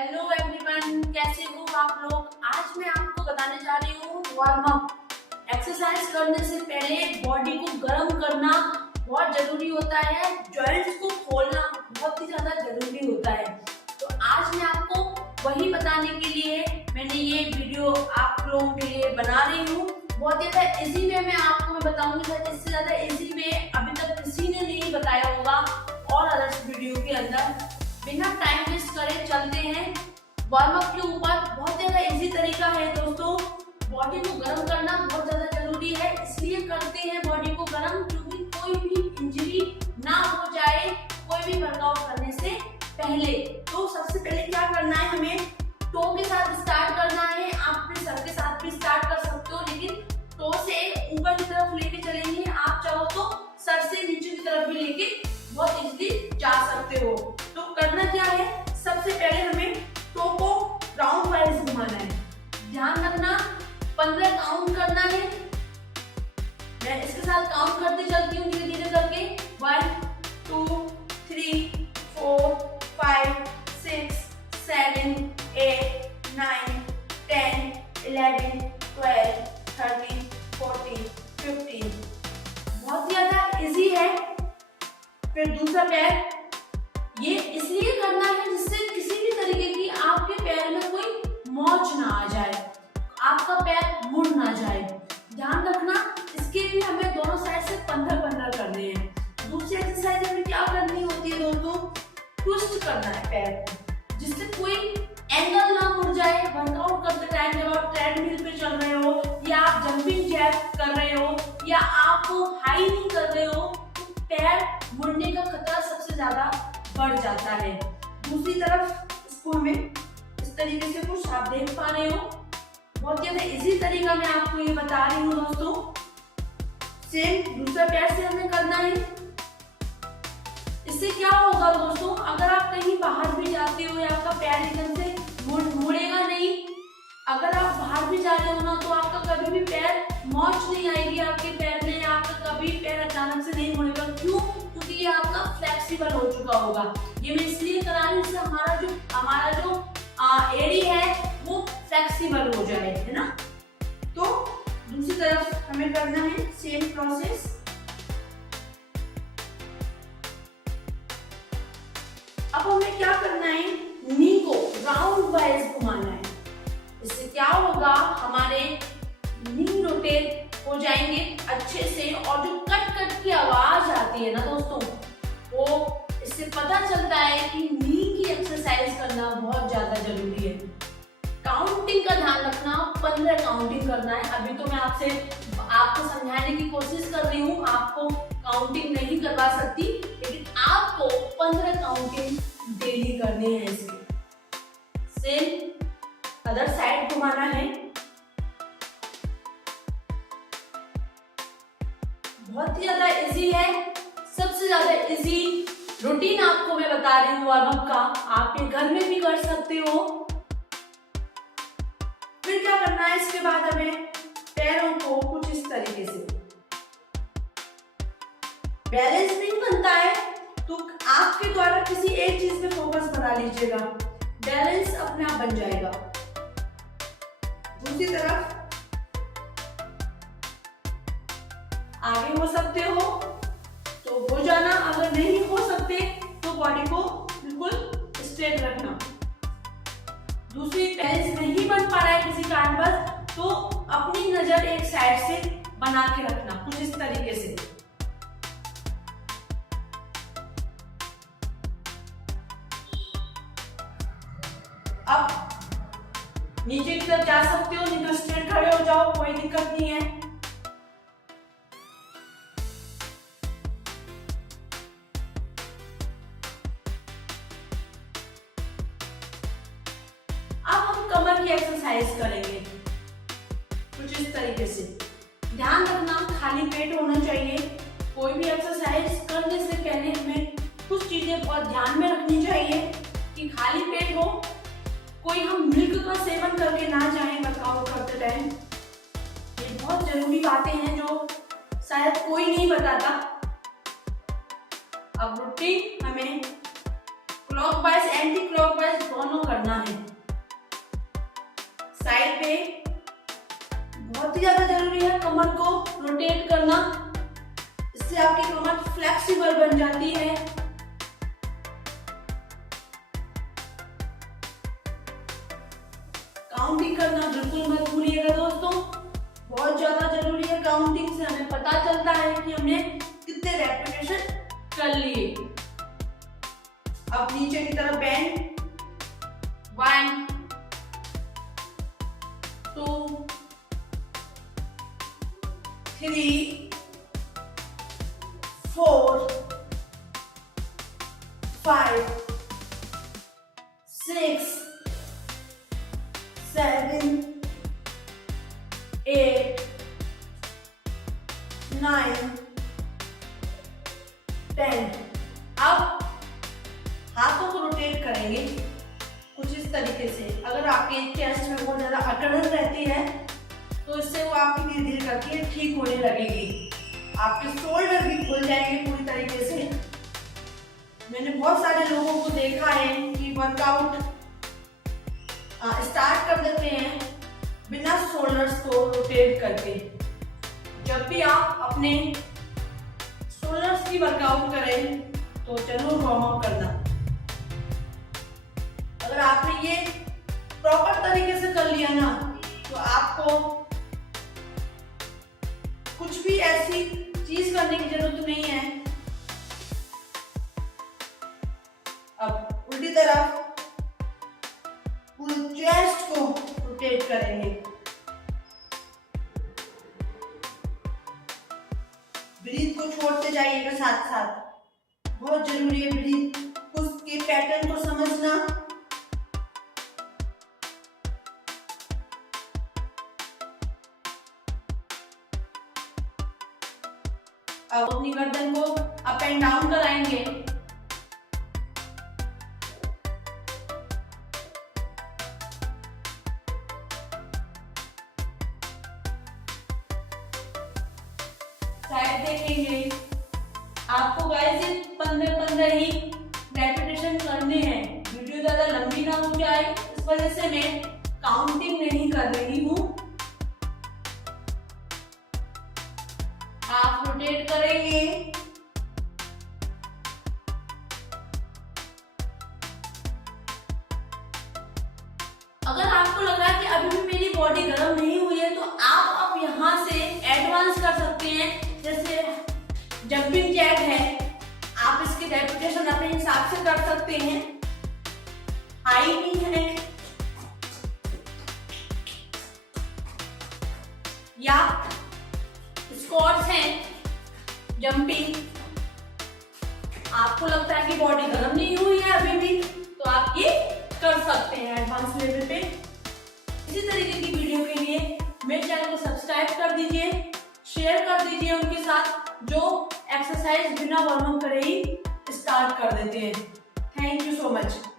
Hello everyone, कैसे हो आप लोग। आज मैं आपको बताने जा रही हूँ वार्म अप। एक्सरसाइज करने से पहले बॉडी को गर्म करना बहुत जरूरी होता है। जॉइंट्स को खोलना बहुत ही ज्यादा जरूरी होता है। तो आज मैं आपको वही बताने के लिए मैंने ये वीडियो आप लोगों के लिए बना रही हूँ। बहुत ज्यादा इजी वे में आपको मैं बताऊंगी, शायद इससे ज्यादा इजी वे अभी तक किसी ने नहीं बताया होगा और अदर्स वीडियो के अंदर। बिना टाइम वेस्ट करे चलते हैं वार्म अप के ऊपर। बहुत ज्यादा इजी तरीका है दोस्तों। बॉडी को गर्म करना बहुत ज्यादा जरूरी है, इसलिए करते हैं बॉडी को गर्म क्योंकि कोई भी इंजरी ना हो जाए कोई भी वर्कआउट करने से पहले। तो सबसे पहले क्या करना है, हमें टो के साथ स्टार्ट करना है। आप अपने सर के साथ भी स्टार्ट कर सकते हो, लेकिन टो से ऊपर की तरफ लेके चलेंगे। आप चाहो तो सर से नीचे की तरफ भी लेके बहुत इजीली जा सकते हो। तो करना क्या है, सबसे पहले हमें टो को राउंड वाइज घुमाना है। ध्यान रखना 15 काउंट करना है। मैं इसके साथ काउंट करते चलती हूँ धीरे धीरे करके। 1 2 3 4 5 6 7 8 9 10 11 12 13 14 15। बहुत ज्यादा इजी है। फिर दूसरा पैर, ये इसलिए करना है जिससे किसी भी तरीके की आपके पैर में कोई मोच ना आ जाए, आपका पैर मुड़ ना जाए। ध्यान रखना, इसके लिए हमें दोनों साइड से 15-15 करने हैं। दूसरी एक्सरसाइज हमें क्या करनी होती है दोस्तों, ट्विस्ट करना है पैर को, जिससे कोई एंगल ना मुड़ जाए। वर्कआउट करते टाइम जब आप ट्रेडमिल पे चल रहे हो या आप जंपिंग जैक कर रहे हो या आप हाई नी कर रहे हो, तो पैर मुड़ने का खतरा सबसे ज्यादा बढ़ जाता है। दूसरी तरफ इसको हमें इस तरीके से कुछ आप देख पा रहे हो। बहुत ज्यादा इजी तरीका मैं आपको ये बता रही हूँ दोस्तों। सेम दूसरा पैर से हमें करना है। इससे क्या होगा दोस्तों, अगर आप कहीं बाहर भी जाते हो या आपका पैर एकदम से मुड़ेगा नहीं। अगर आप बाहर भी जा रहे हो ना, तो आपका कभी भी पैर मोच नहीं आएगी आपके पैर में, आपका कभी पैर अचानक से नहीं मुड़ेगा। क्यों? क्योंकि ये आपका फ्लेक्सिबल हो चुका होगा। ये मैं इसलिए करा रही हूँ जिससे हमारा जो एड़ी है वो फ्लेक्सिबल हो जाए, है ना। तो दूसरी तरफ हमें करना है सेम प्रोसेस। अब हमें क्या करना है, नी को राउंड वाइज घुमाना है। इससे क्या होगा, हमारे नी रोटेट हो जाएंगे अच्छे से। और जो कट कट की आवाज आती है ना दोस्तों, वो इससे पता चलता है कि नी की एक्सरसाइज करना बहुत ज्यादा जरूरी है। काउंटिंग का ध्यान रखना, 15 काउंटिंग करना है। अभी तो मैं आपको समझाने की कोशिश कर रही हूँ, आपको काउंटिंग नहीं करवा सकती, लेकिन आपको 15 काउंटिंग डेली करनी है। इसके सेम अदर साइड घुमाना है। बहुत ही ज्यादा इजी है। सबसे ज्यादा इजी रूटीन आपको मैं बता रही हूँ वार्म अप का, आप ये घर में भी कर सकते हो। फिर क्या करना है, इसके बाद हमें पैरों को कुछ इस तरीके से, बैलेंस नहीं बनता है तो आपके द्वारा किसी एक चीज पे फोकस बना लीजिएगा, बैलेंस अपने आप बन जाएगा। दूसरी तरफ आगे हो सकते हो तो हो जाना, अगर नहीं हो सकते तो बॉडी को बिल्कुल स्ट्रेट रखना। दूसरी बैलेंस नहीं बन पा रहा है किसी कारणवश, तो अपनी नजर एक साइड से बना के रखना कुछ इस तरीके से। अब नीचे की तरफ जा सकते हो, नहीं तो स्ट्रेट खड़े हो जाओ, कोई दिक्कत नहीं है। कमर की एक्सरसाइज करेंगे कुछ इस तरीके से। ध्यान रखना खाली पेट होना चाहिए। कोई भी एक्सरसाइज करने से पहले हमें कुछ चीजें बहुत ध्यान में रखनी चाहिए कि खाली पेट हो, कोई हम मिल्क का सेवन करके ना जाएं वर्कआउट करते टाइम। ये बहुत जरूरी बातें हैं जो शायद कोई नहीं बताता। अब रूटीन हमें क्लॉकवाइज एंटी क्लॉकवाइज दोनों करना है। साइड पे बहुत ही ज्यादा जरूरी है कमर को रोटेट करना, इससे आपकी कमर फ्लेक्सिबल बन जाती है। काउंटिंग करना बिल्कुल मत भूलिएगा दोस्तों, बहुत ज्यादा जरूरी है। काउंटिंग से हमें पता चलता है कि हमने कितने रेपिटेशन कर लिए। अब नीचे की तरफ बेंड, 1 2 3 4 5 6 7 8 9 10। अब हाथों को रोटेट करेंगे कुछ इस तरीके से। अगर आपके चेस्ट में बहुत ज्यादा अकड़न रहती है तो इससे वो आपकी धीरे धीरे करके ठीक होने लगेगी। आपके शोल्डर भी खुल जाएंगे पूरी तरीके से। मैंने बहुत सारे लोगों को देखा है कि वर्कआउट स्टार्ट कर देते हैं बिना शोल्डर्स को रोटेट करके। जब भी आप अपने शोल्डर्स की वर्कआउट करें तो जरूर वार्म अप करना। अगर आपने ये प्रॉपर तरीके से कर लिया ना तो आपको कुछ भी ऐसी चीज करने की जरूरत नहीं है। अब उल्टी तरफ पूरी चेस्ट को रोटेट करेंगे। ब्रीथ को छोड़ते जाइएगा साथ साथ, बहुत जरूरी है ब्रीथ उसके पैटर्न को समझना। अब अपनी गर्दन को अप एंड डाउन कराएंगे। साइड देखेंगे। आपको गाइस 15 ही रेपिटेशन करने हैं। वीडियो ज्यादा लंबी ना हो जाए इस वजह से मैं काउंटिंग नहीं कर रही हूँ। आप रोटेट करेंगे। अगर आपको लग रहा है कि अभी भी मेरी बॉडी गर्म नहीं हुई है तो आप यहाँ से एडवांस कर सकते हैं। जैसे जंपिंग जैक है, आप इसकी रेपिटेशन अपने हिसाब से कर सकते हैं। हाई नी है या स्क्वाट्स हैं, जंपिंग। आपको लगता है कि बॉडी गर्म नहीं हुई है अभी भी तो आप ये कर सकते हैं एडवांस लेवल पे। इसी तरीके की वीडियो के लिए मेरे चैनल को सब्सक्राइब कर दीजिए, शेयर कर दीजिए उनके साथ जो एक्सरसाइज बिना वार्म अप करे ही स्टार्ट कर देते हैं। Thank you so much.